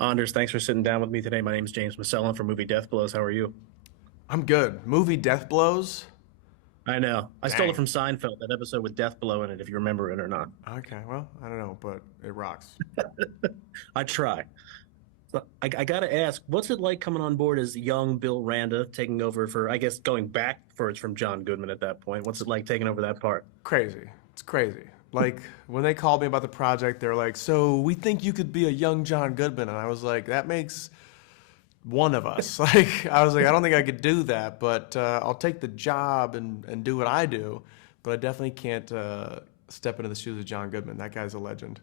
Anders, thanks for sitting down with me today. My name is James Masellan from Movie Death Blows. How are you? I'm good. Movie Death Blows? I know. I stole it Dang. from Seinfeld, that episode with Death Blow in it, if you remember it or not. Okay, well, I don't know, but it rocks. I try. So I got to ask, what's it like coming on board as young Bill Randa, taking over for, I guess, going backwards from John Goodman at that point? What's it like taking over that part? Crazy. It's crazy. Like, when they called me about the project, they were like, so we think you could be a young John Goodman. And I was like, that makes one of us. Like, I was like, I don't think I could do that, but I'll take the job and do what I do. But I definitely can't step into the shoes of John Goodman. That guy's a legend.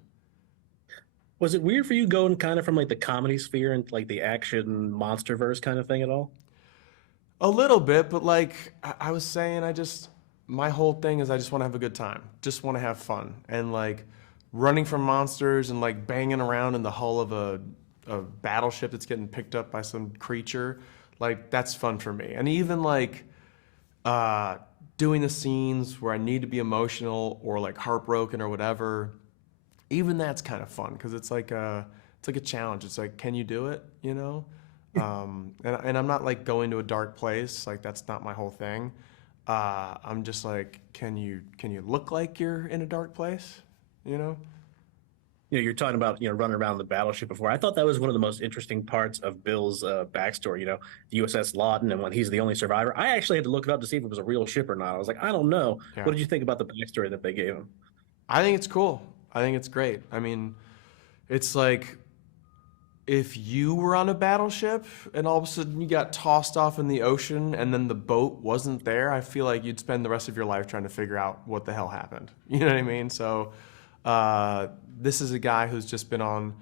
Was it weird for you going kind of from like the comedy sphere into like the action monster verse kind of thing at all? A little bit, but like I was saying, my whole thing is I just want to have a good time, just want to have fun, and like running from monsters and like banging around in the hull of a battleship that's getting picked up by some creature, like that's fun for me. And even like uh, doing the scenes where I need to be emotional or like heartbroken or whatever, even that's kind of fun because it's like a challenge. It's like, can you do it? You know? And I'm not like going to a dark place. Like that's not my whole thing. I'm just like, can you look like you're in a dark place? You know? You're talking about, running around the battleship before. I thought that was one of the most interesting parts of Bill's backstory, the USS Lawton and when he's the only survivor. I actually had to look it up to see if it was a real ship or not. I was like, I don't know. What Yeah. did you think about the backstory that they gave him? I think it's cool. I think it's great. I mean, it's like if you were on a battleship and all of a sudden you got tossed off in the ocean and then the boat wasn't there, I feel like you'd spend the rest of your life trying to figure out what the hell happened. You know what I mean? So, this is a guy who's just been on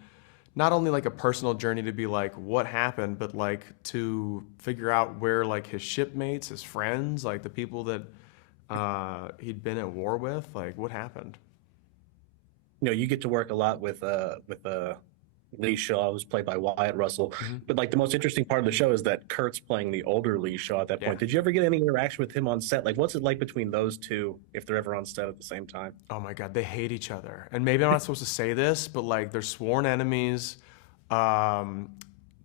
not only like a personal journey to be like what happened, but like to figure out where like his shipmates, his friends, like the people that he'd been at war with, like what happened. You get to work a lot with Lee Shaw, who's played by Wyatt Russell. Hmm. But like the most interesting part of the show is that Kurt's playing the older Lee Shaw at that Yeah. point. Did you ever get any interaction with him on set? Like, what's it like between those two if they're ever on set at the same time? Oh my God, they hate each other. And maybe I'm not supposed to say this, but like they're sworn enemies. Um,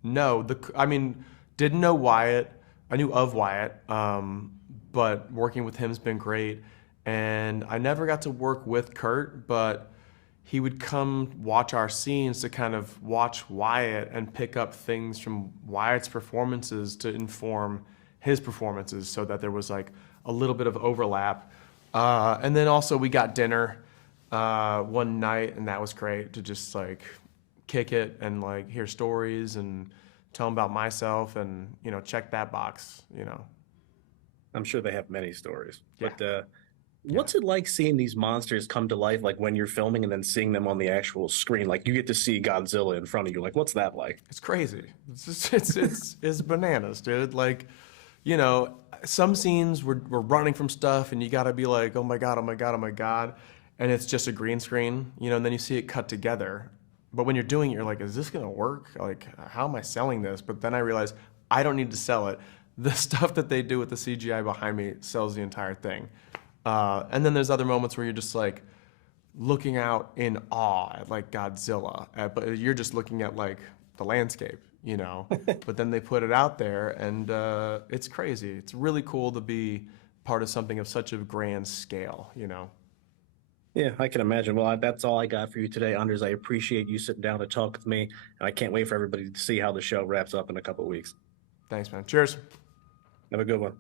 no, I mean, didn't know Wyatt. I knew of Wyatt, but working with him's been great. And I never got to work with Kurt, but he would come watch our scenes to kind of watch Wyatt and pick up things from Wyatt's performances to inform his performances so that there was like a little bit of overlap. And then also we got dinner one night, and that was great to just like kick it and like hear stories and tell them about myself and check that box. I'm sure they have many stories. Yeah, But yeah. what's it like seeing these monsters come to life, like when you're filming and then seeing them on the actual screen? Like you get to see Godzilla in front of you. Like, what's that like? It's crazy. It's just, it's bananas, dude. Like, you know, some scenes we're running from stuff and you gotta be like, oh my god, oh my god, oh my god, and it's just a green screen, and then you see it cut together. But when you're doing it, you're like, is this gonna work? Like, how am I selling this? But then I realize I don't need to sell it. The stuff that they do with the CGI behind me sells the entire thing. And then there's other moments where you're just like looking out in awe at like Godzilla, but you're just looking at like the landscape. But then they put it out there, and it's crazy. It's really cool to be part of something of such a grand scale. Yeah, I can imagine. Well, that's all I got for you today, Anders. I appreciate you sitting down to talk with me, and I can't wait for everybody to see how the show wraps up in a couple of weeks. Thanks, man. Cheers. Have a good one.